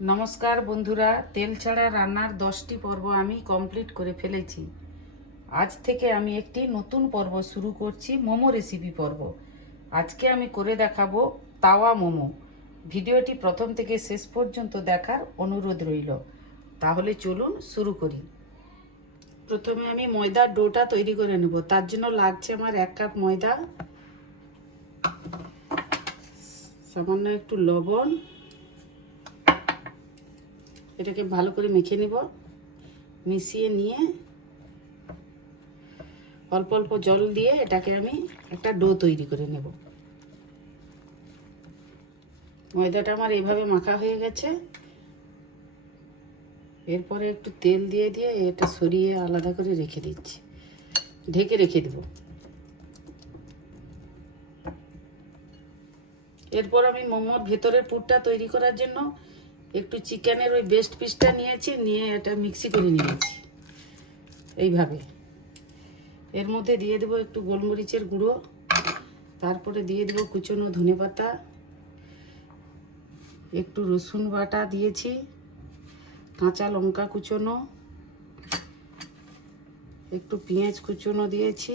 নমস্কার বন্ধুরা তেল ছাড়া রান্নার দশটি পর্ব আমি কমপ্লিট করে ফেলেছি। আজ থেকে আমি একটি নতুন পর্ব শুরু করছি, মোমো রেসিপি পর্ব। আজকে আমি করে দেখাবো তাওয়া মোমো। ভিডিওটি প্রথম থেকে শেষ পর্যন্ত দেখার অনুরোধ রইল। তাহলে চলুন শুরু করি। প্রথমে আমি ময়দার ডোটা তৈরি করে নেব। তার জন্য লাগছে আমার এক কাপ ময়দা, সামান্য একটু লবণ এটাকে ভালো করে মেখে নেব। মিশিয়ে নিয়ে অল্প অল্প জল দিয়ে এটাকে আমি একটা ডো তৈরি করে নেব। ময়দাটা আমার এভাবে মাখা হয়ে গেছে। এরপরে একটু তেল দিয়ে দিয়ে এটা সরিয়ে আলাদা করে রেখে দিচ্ছি। ঢেকে রেখে দেব। এরপর আমি মোমোর ভেতরের পুরটা তৈরি করার জন্য একটু চিকেনের ওই বেস্ট পিসটা নিয়েছি, নিয়ে এটা মিক্সি করে নিয়েছি। এইভাবে। এর মধ্যে দিয়ে দেবো একটু গোলমরিচের গুঁড়ো, তারপরে দিয়ে দেবো কুচনো ধনে পাতা, একটু রসুন বাটা দিয়েছি, কাঁচা লঙ্কা কুচনো, একটু পেঁয়াজ কুচনো দিয়েছি,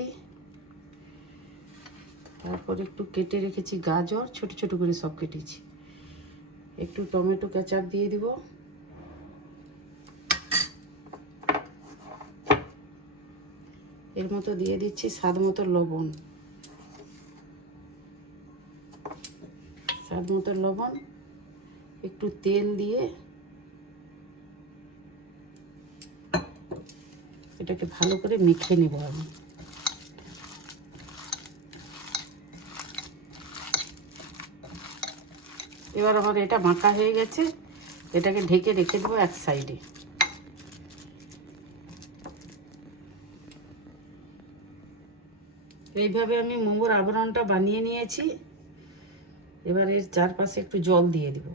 তারপর একটু কেটে রেখেছি গাজর, ছোট ছোট করে সব কেটেছি। একটু টমেটো কেচাপ দিয়ে দিব। এর মতো দিয়ে দিচ্ছি স্বাদ মতো লবণ। স্বাদ মতো লবণ, একটু তেল দিয়ে এটাকে ভালো করে মেখে নেব আমি। এবার আমার এটা মাখা হয়ে গেছে, এটাকে ঢেকে রেখে দেবো এক সাইডে। এইভাবে আমি মোমোর আবরণটা বানিয়ে নিয়েছি। এবার এর চারপাশে একটু জল দিয়ে দিব।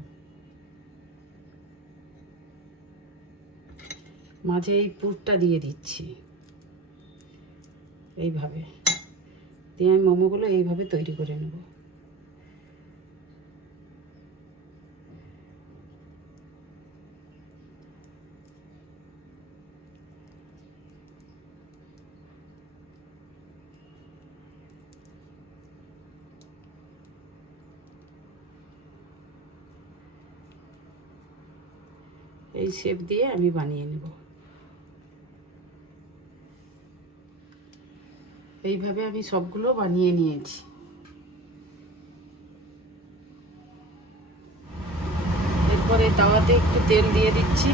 মাঝে এই পুরটা দিয়ে দিচ্ছি। এইভাবে। দিয়ে আমি মোমোগুলো এইভাবে তৈরি করে নেব। এই শেপ দিয়ে আমি বানিয়ে নেব। এইভাবে আমি সবগুলো বানিয়ে নিয়েছি। এরপরে তাওয়াতে একটু তেল দিয়ে দিচ্ছি।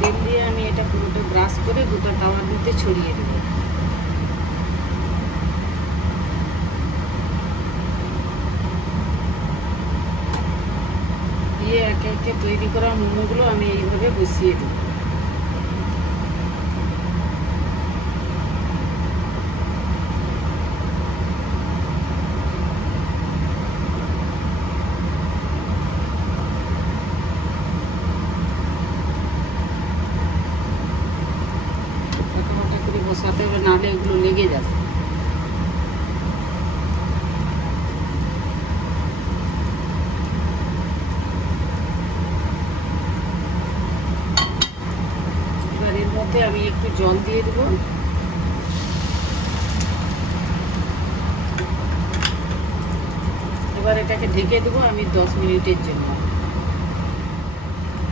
তেল দিয়ে আমি এটা পুরোটা ব্রাশ করে দুটো তাওয়ার মধ্যে ছড়িয়ে দেবো। দিয়ে একে একে তৈরি করা মোমোগুলো আমি এইভাবে বসিয়ে দিই। মধ্যে আমি একটু জল দিয়ে দেবো। এবার এটাকে ঢেকে দেবো আমি দশ মিনিটের জন্য।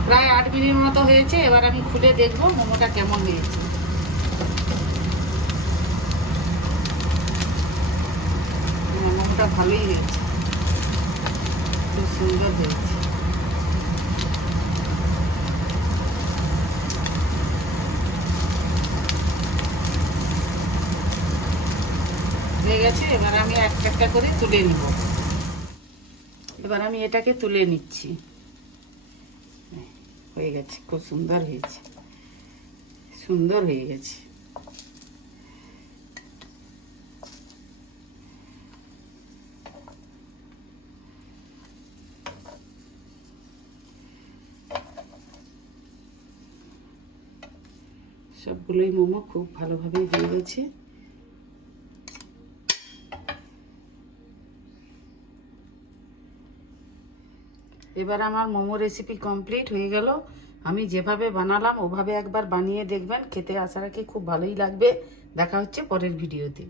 প্রায় আট মিনিট মতো হয়েছে এবার আমি খুলে দেখব মোমোটা কেমন হয়েছে। হ্যাঁ, মোমোটা ভালোই হয়েছে। খুব সুন্দর হয়েছে। হয়ে গেছে, এবার আমি একটা একটা করে তুলে নিব। এবার আমি এটাকে তুলে নিচ্ছি। হয়ে গেছে, খুব সুন্দর হয়েছে। সুন্দর হয়ে গেছে। সবগুলোই মোমো খুব ভালোভাবেই হয়ে গেছে। এবার আমার মোমো রেসিপি কমপ্লিট হয়ে গেল। আমি যেভাবে বানালাম, ওভাবে একবার বানিয়ে দেখবেন, খেতে আশা রাখি খুব ভালোই লাগবে। দেখা হচ্ছে পরের ভিডিওতে।